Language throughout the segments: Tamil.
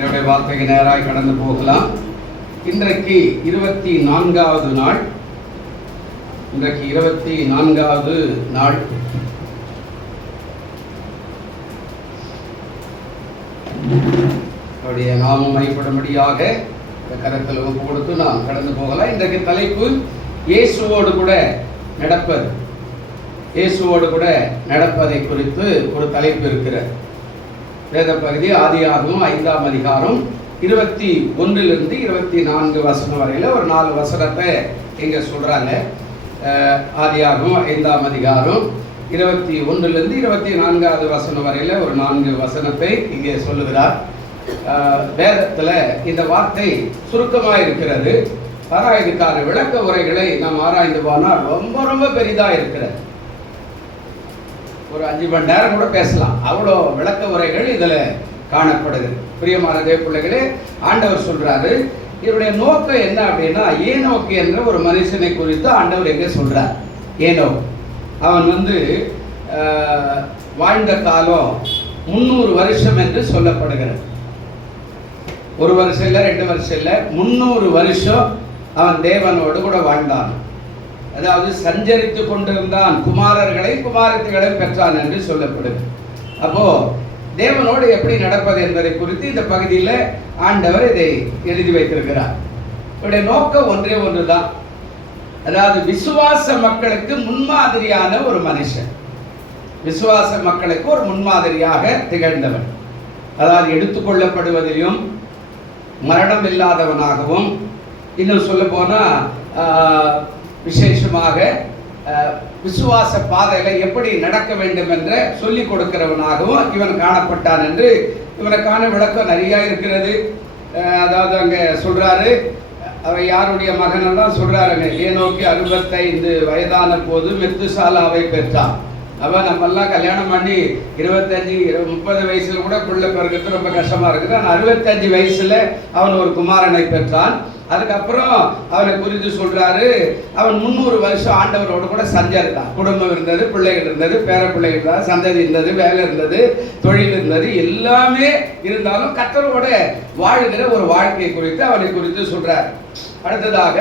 என்னுடைய வார்த்தைக்கு நேராக கடந்து போகலாம். இன்றைக்கு 24வது நாள். அவருடைய நாமம் மைப்படும்படியாக கரத்தில் ஒப்பு கொடுத்து நாம் கடந்து போகலாம். இன்றைக்கு தலைப்பு இயேசுவோடு கூட நடப்பது. இயேசுவோடு கூட நடப்பதை குறித்து ஒரு தலைப்பு இருக்கிறது. வேத பகுதி ஆதியாகமம் 5ஆம் அதிகாரம் 21 24 வசனம் வரையில் ஒரு 4 வசனத்தை இங்கே சொல்கிறாங்க. ஆதியாகமம் 5ஆம் அதிகாரம் 21 24 வசனம் வரையில் ஒரு 4 வசனத்தை இங்கே சொல்லுகிறார். வேதத்தில் இந்த வார்த்தை சுருக்கமாக இருக்கிறது. ஆனால் இதுக்கான விளக்க உரைகளை நாம் ஆராய்ந்து போனால் ரொம்ப ரொம்ப பெரிதாக இருக்கிறது. ஒரு 5 மணி நேரம் கூட பேசலாம், அவ்வளோ விளக்க உரைகள் இதில் காணப்படுது. பிரியமான தேவ பிள்ளைகளே, ஆண்டவர் சொல்றாரு, இவருடைய நோக்கம் என்ன அப்படின்னா, ஏனோக்கு என்ற ஒரு மனுஷனை குறித்து ஆண்டவர் எங்கே சொல்றார். ஏனோக்கு அவன் வாழ்ந்த காலம் 300 வருஷம் என்று சொல்லப்படுகிறது. 1 வருஷம் இல்லை, 2 வருஷம் இல்லை, 300 வருஷம் அவன் தேவனோடு கூட வாழ்ந்தான். அதாவது சஞ்சரித்து கொண்டிருந்தான், குமாரர்களை குமாரத்திகளை பெற்றான் என்று சொல்லப்படுது. அப்போ தேவனோடு எப்படி நடப்பது என்பதை குறித்து இந்த பகுதியில் ஆண்டவர் இதை எழுதி வைத்திருக்கிறார். இவருடைய நோக்கம் ஒன்றே ஒன்றுதான். அதாவது விசுவாச மக்களுக்கு முன்மாதிரியான ஒரு மனுஷன், விசுவாச மக்களுக்கு ஒரு முன்மாதிரியாக திகழ்ந்தவன். அதாவது எடுத்துக்கொள்ளப்படுவதிலும் மரணம் இல்லாதவனாகவும், இன்னும் சொல்ல போனா விசேஷமாக விசுவாச பாதையில் எப்படி நடக்க வேண்டும் என்ற சொல்லிக் கொடுக்கிறவனாகவும் இவன் காணப்பட்டான் என்று இவனுக்கான விளக்கம் நிறைய இருக்கிறது. அதாவது அங்கே சொல்றாரு, அவன் யாருடைய மகன் தான் சொல்றாருங்க. ஏனோக்கு 65 வயதான போது மெத்துசாலாவை பெற்றான். அவன் நம்மெல்லாம் கல்யாணம் பண்ணி 25 30 வயசுல கூட பிள்ளை பிறகு ரொம்ப கஷ்டமா இருக்குது. ஆனால் 65 வயசுல அவன் ஒரு குமாரனை பெற்றான். அதுக்கப்புறம் அவனை குறித்து சொல்றாரு, அவன் 300 வருஷம் ஆண்டவரோடு கூட சஞ்சரித்தான். குடும்பம் இருந்தது, பிள்ளைகள் இருந்தது, பேர பிள்ளைகள் இருந்தது, சந்ததி இருந்தது, வேலை இருந்தது, தொழில் இருந்தது, எல்லாமே இருந்தாலும் கர்த்தரோட வாழ்கிற ஒரு வாழ்க்கை குறித்து அவனை குறித்து சொல்றார். அடுத்ததாக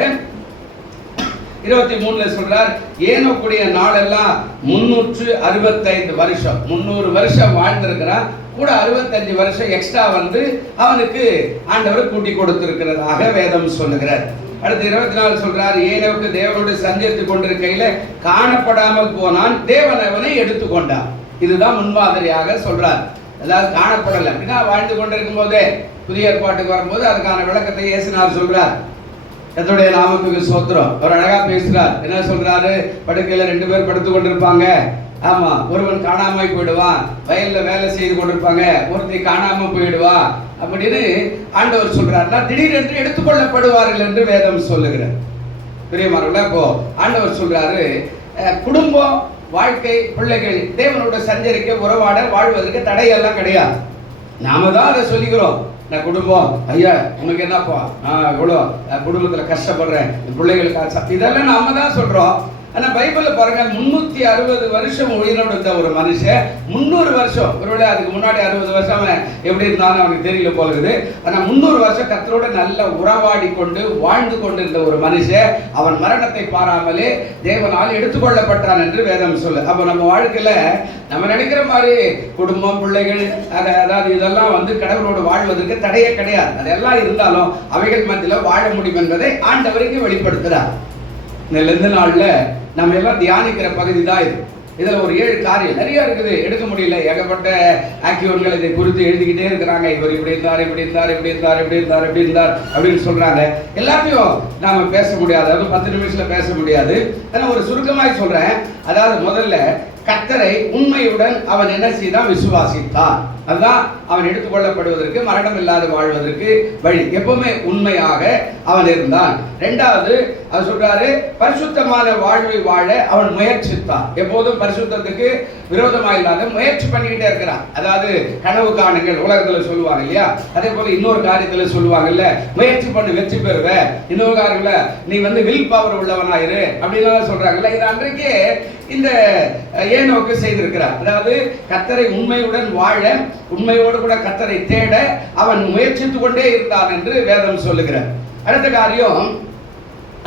23 சொல்றார், ஏனோக்குடைய நாளெல்லாம் 365 வருஷம், 300 வருஷம் வாழ்ந்திருக்கிறான். கூட 65 வருஷம் எக்ஸ்ட்ரா அவனுக்கு ஆண்டவர் கூட்டி கொடுத்திருக்கிறதாக வேதம் சொல்லுகிறார். அடுத்து 24 சொல்றார், ஏனோக்கு தேவனோடு சஞ்சரித்து கொண்டிருக்கையில காணப்படாமல் போனான், தேவன் அவனை எடுத்துக்கொண்டான். இதுதான் முன்மாதிரியாக சொல்றார். அதாவது காணப்படலை அப்படின்னா வாழ்ந்து கொண்டிருக்கும் போதே புதிய ஏற்பாட்டுக்கு வரும்போது அதுக்கான விளக்கத்தை இயேசுநாதர் சொல்றார். கர்த்தருடைய நாமத்துக்கு ஸ்தோத்திரம். அவர் அழகா பேசுறார். என்ன சொல்றாரு, படுக்கையில 2 பேர் படுத்து கொண்டிருப்பாங்க. ஆமா, ஒருவன் காணாம போயிடுவான். வயல்ல வேலை செய்து கொண்டிருப்பாங்க, ஒருத்தி காணாம போயிடுவா அப்படின்னு ஆண்டவர் சொல்றாருன்னா திடீரென்று எடுத்துக்கொள்ளப்படுவார்கள் என்று வேதம் சொல்லுகிறார். பிரியமானவர்களே, அப்போ ஆண்டவர் சொல்றாரு, குடும்பம், வாழ்க்கை, பிள்ளைகள் தேவனோட சஞ்சரிக்க, உறவாட, வாழ்வதற்கு தடையெல்லாம் கிடையாது. நாம தான் அதை சொல்லிக்கிறோம். நான் குடும்பம், ஐயா உனக்கு என்னப்பா, நான் இவ்வளோ குடும்பத்தில் கஷ்டப்படுறேன், பிள்ளைகளுக்கு, இதெல்லாம் நாம தான் சொல்றோம். ஆனால் பைபிளில் பாருங்க, 360 வருஷம் உயிரோடு இருந்த ஒரு மனுஷன் 300 வருஷம், ஒருவேளை அதுக்கு முன்னாடி 60 வருஷம் அவன் எப்படி இருந்தாலும் அவனுக்கு தெரியல போல இருக்குது. ஆனால் 300 வருஷம் கர்த்தரோட நல்ல உறவாடி கொண்டு வாழ்ந்து கொண்டிருந்த ஒரு மனுஷன் அவன் மரணத்தை பாராமலே தேவனால் எடுத்துக்கொள்ளப்பட்டான் என்று வேதம் சொல்லு. அப்போ நம்ம வாழ்க்கையில நம்ம நினைக்கிற மாதிரி குடும்பம், பிள்ளைகள், அதாவது இதெல்லாம் கடவுளோடு வாழ்வதற்கு தடையே கிடையாது. அதெல்லாம் இருந்தாலும் அவைகள் மத்தியில் வாழ முடியும் என்பதை ஆண்டவருக்கு வெளிப்படுத்துகிறார். இந்த நாளில் நம்ம எல்லாம் தியானிக்கிற பகுதி தான் இது. இதில் ஒரு 7 காரியம் நிறைய இருக்குது, எடுக்க முடியல. ஏகப்பட்ட ஆக்கியோன்கள் இதை குறித்து எழுதிக்கிட்டே இருக்கிறாங்க. இவர் இப்படி இருந்தார், இப்படி இருந்தார், இப்படி இருந்தார், இப்படி இருந்தார், இப்படி இருந்தார் அப்படின்னு சொல்றாங்க. எல்லாத்தையும் நாம பேச முடியாது, அதாவது 10 நிமிஷத்துல பேச முடியாது. ஆனால் ஒரு சுருக்கமாய் சொல்றேன். அதாவது முதல்ல கர்த்தரை உண்மையுடன் அவன் என்ன செய்தான், விசுவாசித்தான். அதுதான் அவன் எடுத்துக்கொள்ளப்படுவதற்கு, மரணம் இல்லாத வாழ்வதற்கு வழி. எப்பவுமே உண்மையாக அவன் இருந்தான். 2வது அவர் சொல்றாரு, பரிசுத்தமான வாழ்வை வாழ அவன் முயற்சித்தான். எப்போதும் பரிசுத்தத்துக்கு விரோதமா இல்லாத முயற்சி பண்ணிக்கிட்டே இருக்கிறான். அதாவது கனவு காணுங்கள் உலகத்துல சொல்லுவாங்க இல்லையா, அதே போல இன்னொரு காரியத்துல சொல்லுவாங்கல்ல, முயற்சி பண்ணி வெற்றி பெறுவ, இன்னொரு காரியங்கள நீ வில் பவர் உள்ளவனாயிரு அப்படின்னு சொல்றாங்கல்ல. இது அன்றைக்கே இந்த ஏனோக்கு செய்திருக்கிறார். அதாவது கர்த்தரை உண்மையுடன் வாழ, உண்மையோடு கூட கர்த்தரை தேட அவன் முயற்சித்துக் கொண்டே இருந்தான் என்று வேதம் சொல்லுகிறார். அடுத்த காரியம்,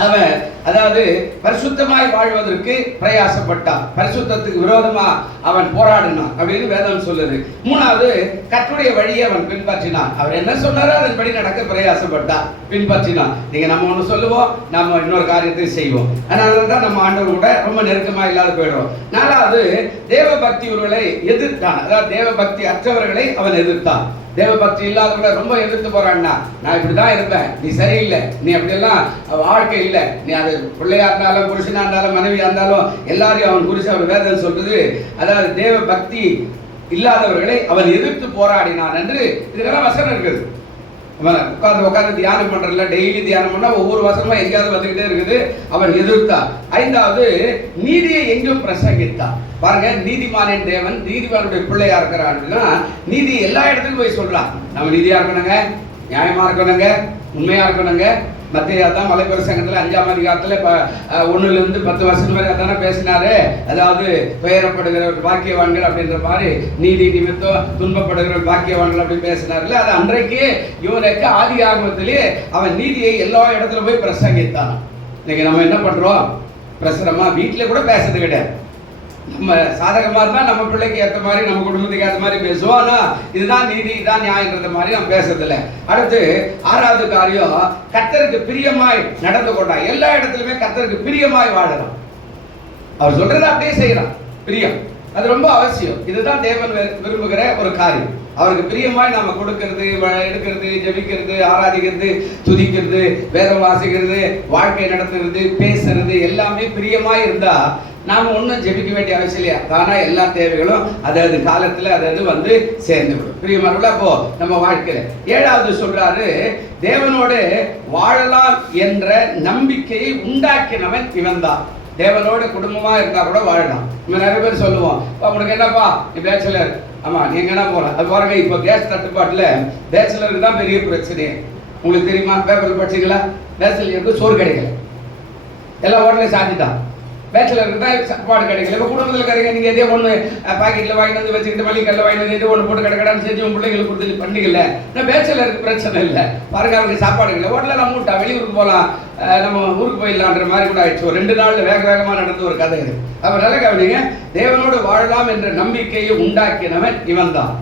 அவன் அதாவது பரிசுத்தமாய் வாழ்வதற்கு பிரயாசப்பட்டான், பரிசுத்தத்துக்கு விரோதமா அவன் போராடினான் அப்படின்னு வேதம் சொல்லுது. மூணாவது, கர்த்தருடைய வழியை அவன் பின்பற்றினான். அவர் என்ன சொன்னாரோ அதன்படி நடக்க பிரயாசப்பட்டான், பின்பற்றினான். நீங்க நம்ம ஒண்ணு சொல்லுவோம், நம்ம இன்னொரு காரியத்தை செய்வோம். அதனாலதான் நம்ம ஆண்டவர் கூட ரொம்ப நெருக்கமா இல்லாத போயிடுவோம். நாலாவது, தேவ பக்தியவர்களை எதிர்த்தான். அதாவது தேவ பக்தி அற்றவர்களை அவன் எதிர்த்தான். தேவ பக்தி இல்லாதவங்களை ரொம்ப எதிர்த்து போறான்னா, நான் இப்படிதான் இருப்பேன், நீ சரியில்லை, நீ அப்படியெல்லாம் வாழ்க்கை இல்லை, நீ அது பிள்ளையா இருந்தாலும் புருஷனா இருந்தாலும் மனைவியா இருந்தாலும் எல்லாரையும் அவன் குறித்து அவர் வேதம் சொல்றது. அதாவது தேவ பக்தி இல்லாதவர்களை அவன் எதிர்த்து போராடினான் என்று இதுக்கெல்லாம் வசனம் இருக்குது. உட்கார்ந்து தியானம் பண்றதுல டெய்லி தியானம் பண்ணா ஒவ்வொரு வசனமா எங்கேயாவது வந்துகிட்டே இருக்குது. அவன் எதிர்த்தான். ஐந்தாவது, நீதியை எங்கும் பிரசங்கித்தான். பாருங்க, நீதிமானின் தேவன் நீதிமானுடைய பிள்ளையா இருக்கிறான்னா நீதி எல்லா இடத்துக்கும் போய் சொல்றான். நம்ம நீதியா இருக்கணுங்க, நியாயமா இருக்கணுங்க, உண்மையா இருக்கணுங்க. மத்திய தான் மலைப்பிரசங்கத்தில் 5ஆம் அதிகாரத்தில் 1 to 10 வருஷம் வரை அதானே பேசினாரு. அதாவது துயரப்படுகிற பாக்கியவான்கள் அப்படின்ற மாதிரி, நீதி நிமித்தம் துன்பப்படுகிற பாக்கியவான்கள் அப்படின்னு பேசினார்ல. அது அன்றைக்கு இவனுக்கு ஆதி ஆகமத்திலே அவன் நீதியை எல்லா இடத்துல போய் பிரசங்கித்தான். இன்னைக்கு நம்ம என்ன பண்றோம், பிரசுரமா வீட்டில் கூட பேசுறது கிடையாது. நம்ம சாதகமா இருந்தா நம்ம பிள்ளைக்கு ஏற்ற மாதிரி, நம்ம குடும்பத்துக்கு ஏற்ற மாதிரி பேசுவோம். ஆனா இதுதான் நீதி, இதுதான் நியாயம்ன்ற மாதிரி நம்ம பேசுறதில்ல. அடுத்து 6வது காரியம், கர்த்தருக்கு பிரியமாய் நடந்து கொண்டான். எல்லா இடத்துலயுமே கர்த்தருக்கு பிரியமாய் வாழலாம். அவர் சொல்றதை அப்படியே செய்யறான். பிரியம் அது ரொம்ப அவசியம். இதுதான் தேவன் விரும்புகிற ஒரு காரியம். அவருக்கு பிரியமாய் நாம கொடுக்கிறது, எடுக்கிறது, ஜெபிக்கிறது, ஆராதிக்கிறது, துதிக்கிறது, வேதம் வாசிக்கிறது, வாழ்க்கை நடத்துறது, பேசுறது எல்லாமே பிரியமாய் இருந்தா நாம ஒன்றும் ஜெபிக்க வேண்டிய அவசியம் இல்லையா. தானா எல்லா தேவைகளும் அதாவது காலத்துல அதாவது சேர்ந்து விடும். பிரியமானவர்களே, அப்போ நம்ம வாழ்க்கையில 7வது சொல்றாரு, தேவனோடு வாழலாம் என்ற நம்பிக்கையை உண்டாக்கினவன் இவன் தான். தேவனோட குடும்பமா இருந்தா கூட வாழலாம். நம்ம நிறைய பேர் சொல்லுவோம், உனக்கு என்னப்பா நீ பேச்சுலர், ஆமா நீங்க என்ன போகலாம். அது பாருங்க, இப்போ கேஸ் தட்டுப்பாட்டுல பேச்சுலருக்கு தான் பெரிய பிரச்சனை. உங்களுக்கு தெரியுமா, பேப்பர் படிச்சீங்களா? பேச்சுலருக்கு சோறு கிடைக்கல, எல்லா ஹோட்டலையும் சாத்திட்டான். பேச்சுலருக்கு தான் சாப்பாடு கிடைக்கல. இப்போ குடும்பத்தில் கிடைக்க நீங்கள் எதே ஒன்று பாக்கெட்டில் வாங்கி வந்து வச்சுக்கிட்டு மல்லிக்கல்ல வாங்கி வந்து ஒன்று போட்டு கிடக்கடான்னு செஞ்சு உங்கள் பிள்ளைங்களுக்கு கொடுத்து பண்ணிக்கல. ஆனால் பேச்சுலருக்கு பிரச்சனை இல்லை. பாருங்க, அவருக்கு சாப்பாடு இல்லை, ஹோட்டலில் நம்ம விட்டா வெளியூருக்கு போகலாம், நம்ம ஊருக்கு போயிடலான்ற மாதிரி கூட ஆயிடுச்சு. ஒரு 2 நாளில் வேகமாக நடந்த ஒரு கதை இது. அவர் நல்ல கவனிங்க, தேவனோடு வாழலாம் என்ற நம்பிக்கையை உண்டாக்கினவன் இவன் தான்.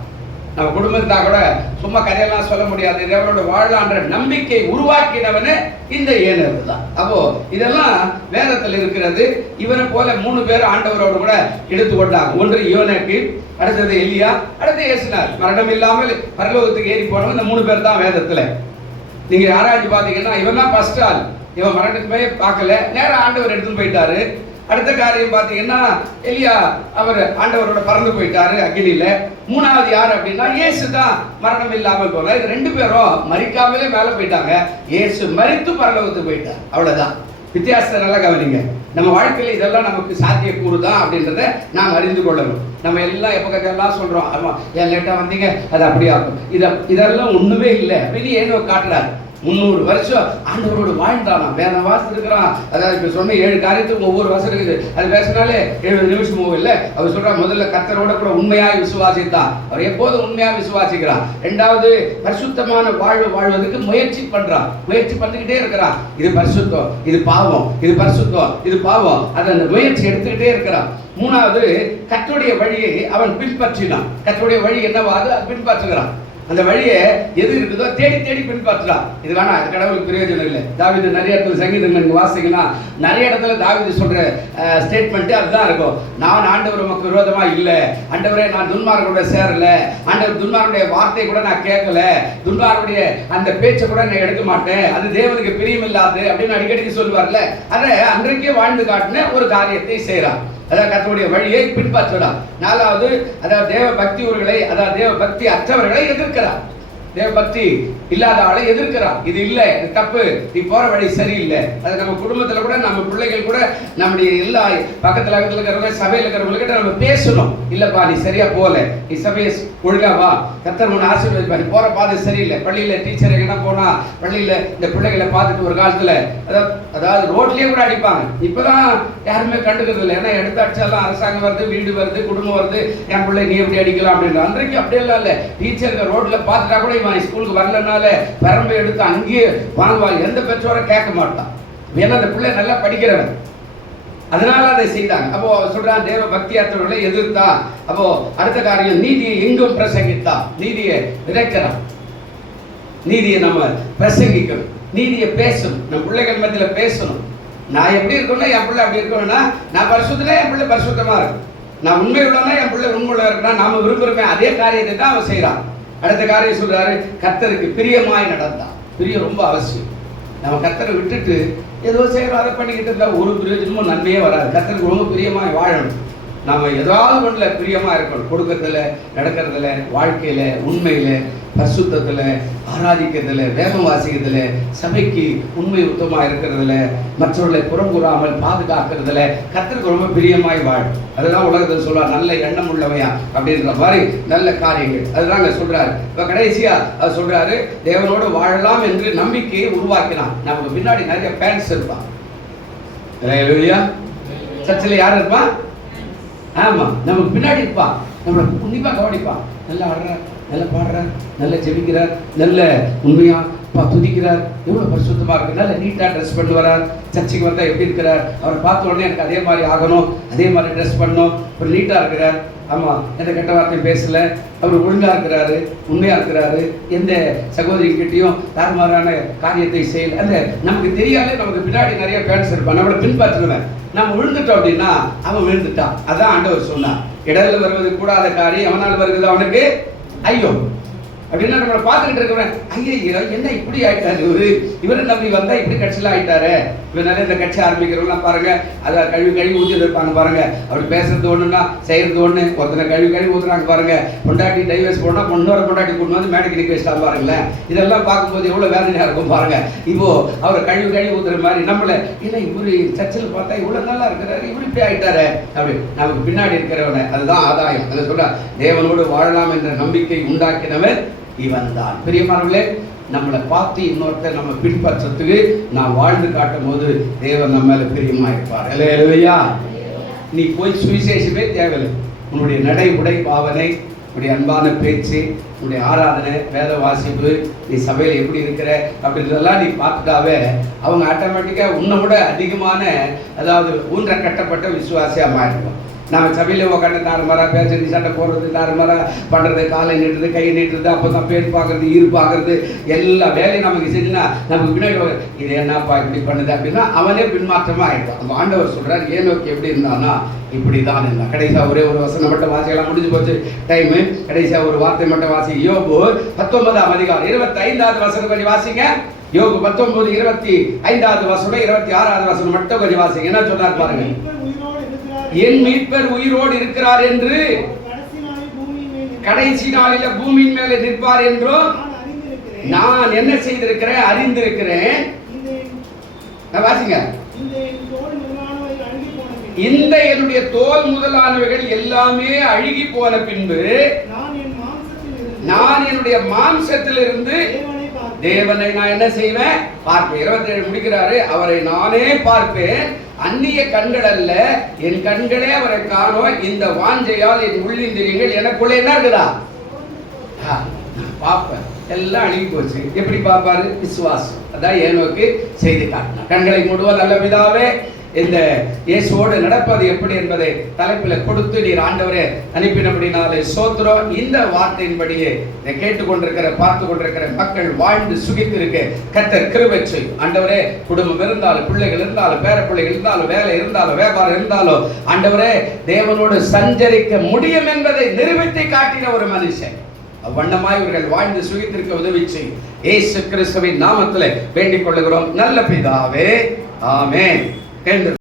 நம்ம குடும்பத்தா கூட சும்மா கதையெல்லாம் சொல்ல முடியாது. தேவனோட வாழலான்ற நம்பிக்கை உருவாக்கினவனே இந்த ஏனோக்கு தான். அப்போ இதெல்லாம் வேதத்தில் இருக்கிறது. இவனை போல 3 பேர் ஆண்டவரோடு கூட எடுத்துக்கொண்டாங்க. ஒன்று யோனேக்கு, அடுத்தது எலியா, அடுத்து இயேசுனார். மரணம் இல்லாமல் பரலோகத்துக்கு ஏறி போனவன் இந்த 3 பேர் தான் வேதத்துல. நீங்க ஆராய்ச்சி பாத்தீங்கன்னா இவன் தான் ஃபர்ஸ்ட் ஆள். இவன் மரணத்துக்கு பார்க்கல, நேரம் ஆண்டவர் எடுத்துன்னு போயிட்டாரு. அடுத்த காரியம் பார்த்தீங்கன்னா எலியா, அவர் ஆண்டவரோட பறந்து போயிட்டாரு அக்கினியில. 3வது யார் அப்படின்னா இயேசு தான் மரணம் இல்லாமல் போல. இது 2 பேரும் மரிக்காமலே மேலே போயிட்டாங்க. இயேசு மரித்து பரலோகத்துக்கு போயிட்டார். அவ்வளவுதான் வித்தியாசத்தை நல்லா கவனிங்க. நம்ம வாழ்க்கையில இதெல்லாம் நமக்கு சாத்தியக்கூறு தான் அப்படின்றத நாம் அறிந்து கொள்ளணும். நம்ம எல்லாம் எப்போ கதையெல்லாம் சொல்றோம், ஆமா ஏன் லேட்டா வந்தீங்க, அது அப்படியே ஆகும், இதெல்லாம் ஒண்ணுமே இல்லை அப்படின்னு ஏனோ காட்டுறாரு. 300 வருஷம் ஆண்டவரோடு வாழ்ந்தானா, வேதம் வாசிச்சிருக்கிறான். அதாவது இப்ப சொன்ன 7 காரியத்துக்கு ஒவ்வொரு வருஷம் இருக்குது. அது பேசினாலே 70 நிமிஷமும் இல்லை. அவர் சொல்றா, முதல்ல கர்த்தரோட கூட உண்மையாய் விசுவாசித்தான். அவர் எப்போதும் உண்மையா விசுவாசிக்கிறான். 2வது பரிசுத்தமான வாழ்வு வாழ்வதற்கு முயற்சி பண்றான். முயற்சி பண்ணிக்கிட்டே இருக்கிறான். இது பரிசுத்தம், இது பாவம், இது பரிசுத்தம், இது பாவம், அதை அந்த முயற்சி எடுத்துக்கிட்டே இருக்கிறான். 3வது கர்த்தருடைய வழியை அவன் பின்பற்றினான். கர்த்தருடைய வழி என்னவோ அது பின்பற்றுகிறான். அந்த வழியை எது இருக்குதோ தேடி தேடி பின்பற்றலாம். இது வேணா, அது கடவுளுக்கு பிரயோஜனம் இல்லை. தாவீது நிறைய இடத்துல சங்கீதம் வாசிங்கன்னா நிறைய இடத்துல தாவீது சொல்ற ஸ்டேட்மெண்ட் அதுதான் இருக்கும். நான் ஆண்டவர் உமக்கு விரோதமா இல்லை, ஆண்டவரே நான் துன்மார்க்கோட சேரல, ஆண்டவர் துன்மார்க்குடைய வார்த்தை கூட நான் கேட்கல, துன்மார்க்குடைய அந்த பேச்சை கூட நான் எடுக்க மாட்டேன், அது தேவனுக்கு பிரியம் இல்லாது அப்படின்னு அடிக்கடி சொல்லுவார்ல. அதை அன்றைக்கே வாழ்ந்து காட்டின ஒரு காரியத்தை செய்யறான். அதாவது கர்த்தருடைய வழியை பின்பற்றலாம். 4வது அதாவது தேவ பக்தி அற்றவர்களை எதிர்க்கிறார். தேவ பக்தி இல்லாத ஆளை எதிர்க்கிறான். இது இல்ல, இது தப்பு, நீ போற வழி சரியில்லை. அது நம்ம குடும்பத்துல கூட, நம்ம பிள்ளைகள் கூட, நம்முடைய எல்லா பக்கத்துல இருக்கிறவங்க, சபையில இருக்கிறவங்ககிட்ட நம்ம பேசணும். இல்லப்பா நீ சரியா போல, நீ சபையை ஒழுங்கா வா, கர்த்தர் உன்னை ஆசீர்வதிப்பார், போற பாதை சரியில்லை. பள்ளியில டீச்சர் எங்கன்னா போனா பள்ளியில இந்த பிள்ளைகளை பார்த்துட்டு ஒரு காலத்துல அதாவது ரோட்லயே கூட அடிப்பாங்க. இப்பதான் யாருமே கண்டுக்கிறது இல்லை. ஏன்னா எடுத்து அடிச்சாலும் அரசாங்கம் வருது, வீடு வருது, குடும்பம் வருது, என் பிள்ளை நீ எப்படி அடிக்கலாம் அப்படின்ற. அன்றைக்கு அப்படியெல்லாம் இல்லை. டீச்சருக்கு ரோட்ல பார்த்துட்டா கூட இவன் ஸ்கூலுக்கு வரலனால பரம்பை எடுத்து அங்கேயே வாங்குவாங்க. எந்த பெற்றோரை கேட்க மாட்டான். ஏன்னா அந்த பிள்ளை நல்லா படிக்கிறவன், அதனால அதை செய்தாங்க. அப்போ சொல்றான் தேவ பக்தியாற்றவர்களை எதிர்த்தா. அப்போ அடுத்த காரியம், நீதியை எங்கும் பிரசங்கித்தா. நீதியை விதைக்கிறான், நீதியை நம்ம பிரசங்கிக்கணும், நீதியை பேசணும், நம்ம பிள்ளைகள் மத்தியில் பேசணும். நான் எப்படி இருக்கணும்னா என் பிள்ளை அப்படி இருக்கணும்னா, நான் பரிசுத்தனா என் பிள்ளை பரிசுத்தமா இருக்கும், நான் உண்மை உள்ளனா என் பிள்ளை உண்மையுள்ள இருக்கணும். நாம விரும்புறோமே அதே காரியத்தை தான் அவன் செய்யறான். அடுத்த காரியம் சொல்றாரு, கர்த்தருக்கு பிரியமாய் நடந்தான். பிரியம் ரொம்ப அவசியம். நம்ம கர்த்தரை விட்டுட்டு ஏதோ செய்யறோம் அதை பண்ணிக்கிட்டு இருந்தா ஒரு பிரயோஜனமும் நன்மையே வராது. கர்த்தருக்கு ரொம்ப பிரியமாய் வாழணும். நம்ம ஏதாவது ஒன்றுல பிரியமா இருக்கணும். கொடுக்கறதுல, நடக்கிறதுல, வாழ்க்கையில, உண்மையில, பரிசுத்தத்துல, ஆராதிக்கிறதுல, வேதம் வாசிக்கிறதுல, சபைக்கு உண்மை உத்தமா இருக்கிறதுல, மற்றவர்களை புறங்கூறாமல் பாதுகாக்கிறதுல கர்த்தருக்கு ரொம்ப பிரியமாய் வாழும். அதுதான் உலகத்தில் சொல்றார், நல்ல எண்ணம் உள்ளவையா அப்படின்ற மாதிரி நல்ல காரியங்கள். அதுதாங்க சொல்றாரு. இப்ப கடைசியா அது சொல்றாரு, தேவனோடு வாழலாம் என்று நம்பிக்கையை உருவாக்கினான். நமக்கு பின்னாடி நிறைய ஃபேன்ஸ் இருப்பான். சர்ச்சில் யார் இருப்பான்? ஆமா, நமக்கு பின்னாடி இருப்பான், நம்மளை உன்னிப்பா கவனிப்பான். நல்லா ஆடுறார், நல்லா பாடுறார், நல்லா ஜெபிக்கிறார், நல்ல உண்மையா துதிக்கிறார், எவ்வளவு பரிசுத்தமா இருக்கு, நல்ல நீட்டா ட்ரெஸ் பண்ணி வரார், சர்ச்சைக்கு வந்தா எப்படி இருக்கிறார், அவரை பார்த்த உடனே எனக்கு அதே மாதிரி ஆகணும், அதே மாதிரி ட்ரெஸ் பண்ணணும், ஒரு நீட்டா இருக்கிறார், ஆமா எந்த கெட்ட வார்த்தையும் பேசல, அவர் ஒழுங்கா இருக்கிறாரு, உண்மையா இருக்கிறாரு, எந்த சகோதரி கிட்டையும் தாறுமாறான காரியத்தை செய்யல. அந்த நமக்கு தெரியாத நமக்கு பின்னாடி நிறைய பேன்ஸ் இருப்பான், நம்மளை பின்பற்றுவேன். நம்ம விழுந்துட்டோம் அப்படின்னா அவன் விழுந்துட்டான். அதான் ஆண்டவர் சொன்னார், இடத்துல வருவது கூடாத காரியம் அவனால் வருகிறது அவனுக்கு ஐயோ அப்படின்னா நம்மளை பார்த்துக்கிட்டு இருக்கிறேன், ஐயோ என்ன இப்படி ஆயிட்டாரு இவரு நம்பி வந்தா இப்படி கட்சியில ஆயிட்டாரு. இவனால இந்த கட்சி ஆரம்பிக்கிறவங்களாம் பாருங்க, அதை கழுவி ஊற்றிட்டு இருப்பாங்க பாருங்க. அப்படி பேசுறது ஒண்ணுன்னா செய்யறது ஒண்ணு. ஒருத்தனை கழுவி ஊத்துறாங்க பாருங்க. பொண்டாட்டி டைவர்ஸ் போனா பொண்ணோட பொண்டாட்டி கொண்டு வந்து மேடைக்கு நிக்க வச்சுட்டா பாருங்களேன். இதெல்லாம் பார்க்கும்போது எவ்வளவு வேதனையா இருக்கும் பாருங்க. இப்போ அவரை கழுவி ஊத்துற மாதிரி நம்மள இல்லை இவரு சர்ச்சில் பார்த்தா இவ்வளவு நல்லா இருக்கிறாரு, இவரு இப்படி ஆயிட்டாரு அப்படி நமக்கு பின்னாடி இருக்கிறவன. அதுதான் ஆதாயம். அதை சொல்ற தேவனோடு வாழலாம் என்ற நம்பிக்கை உண்டாக்கினவன் இவன் தான். பிரியமானவர்களே, நம்மளை பார்த்து இன்னொருத்தர் நம்ம பின்பற்றத்துக்கு நான் வாழ்ந்து காட்டும் போது தேவன் நம்ம மேல பிரியமா இருப்பார். இல்லையா? நீ போய் சுவிசேஷமே தேவையில்லை. உன்னுடைய நடை, உடை, பாவனை, உன்னுடைய அன்பான பேச்சு, உன்னுடைய ஆராதனை, வேத வாசிப்பு, நீ சபையில் எப்படி இருக்கிற அப்படின்றதெல்லாம் நீ பார்த்துட்டாவே அவங்க ஆட்டோமேட்டிக்கா உன்னை விட அதிகமான, அதாவது ஊன்ற கட்டப்பட்ட விசுவாசியா மாறிடுவோம். நான் சபையில் உட்காந்து தாறுமாறா பேசுறது, சண்டை போடுறது, தாறுமாறா பண்ணுறது, காலை நீட்டுறது, கை நீட்டுறது, அப்போ தான் பேர் பார்க்கறது, ஈர் பார்க்கறது, எல்லா வேலையும் நமக்கு செஞ்சுன்னா நமக்கு பின்னாடி இது என்னப்பா இப்படி பண்ணுது அப்படின்னா அவனே பின்மாற்றமாக ஆகிடுவான். அந்த ஆண்டவர் சொல்கிறார், ஏனோக்கு எப்படி இருந்தானா இப்படி தான் இருந்தான். கடைசியாக ஒரே ஒரு வசனம் மட்டும் வாசிக்கலாம், முடிஞ்சு போச்சு டைமு. கடைசியாக ஒரு வார்த்தை மட்டும் வாசி. யோபு 19ஆம் அதிகாரம் 25வது வசனம் கொஞ்சம் வாசிங்க. யோபு 19 25வது வசனம் 26வது வசனம் மட்டும் கொஞ்சம் வாசிங்க. என்ன சொன்னார் பாருங்க. என் மீட்பர் உயிரோடு இருக்கிறார் என்று, கடைசி நாளில பூமியின் மேலே நிற்பார் என்றும் நான் என்ன செய்திருக்கிறேன், அறிந்திருக்கிறேன். வாசிங்க. இந்த என்னுடைய தோல் முதலானவைகள் எல்லாமே அழுகி போன பின்பு நான் என்னுடைய மாம்சத்திலிருந்து தேவனை நான் என்ன செய்வேன், பார்ப்பேன். 27 முடிக்கிறாரு, அவரை நானே பார்ப்பேன், அந்நிய கண்கள் அல்ல, என் கண்களே அவரை காணோம். இந்த வாஞ்சையால் என் உள்ளிந்திரியங்கள் எனக்குள்ள என்ன இருக்குதா பார்ப்பேன். எல்லாம் அழுகி போச்சு. எப்படி பார்ப்பாரு? விசுவாசம். அதான் ஏனோக்கு செய்து காட்டினார். கண்களை மூடுவோம். நல்ல பிதாவே, இந்த இயேசுவோடு நடப்பது எப்படி என்பதை தலைப்பில் கொடுத்து நீர் ஆண்டவரே அனுப்பினபடினாலே சோத்திரம். இந்த வார்த்தையின்படியே கேட்டுக்கொண்டிருக்கிற, பார்த்து கொண்டிருக்கிற மக்கள் வாழ்ந்து சுகித்திருக்க கர்த்தர் கிருபை செய்யும். ஆண்டவரே, குடும்பம் இருந்தாலும், பிள்ளைகள் இருந்தாலும், பேர பிள்ளைகள் இருந்தாலும், வேலை இருந்தாலும், வியாபாரம் இருந்தாலும், ஆண்டவரே தேவனோடு சஞ்சரிக்க முடியும் என்பதை நிரூபித்து காட்டின ஒரு மனுஷன். அவ்வண்ணமாய் இவர்கள் வாழ்ந்து சுகித்திருக்க உதவி செய்யும். இயேசு கிறிஸ்துவின் நாமத்தில் வேண்டிக் கொள்ளுகிறோம் நல்ல பிதாவே, ஆமென்.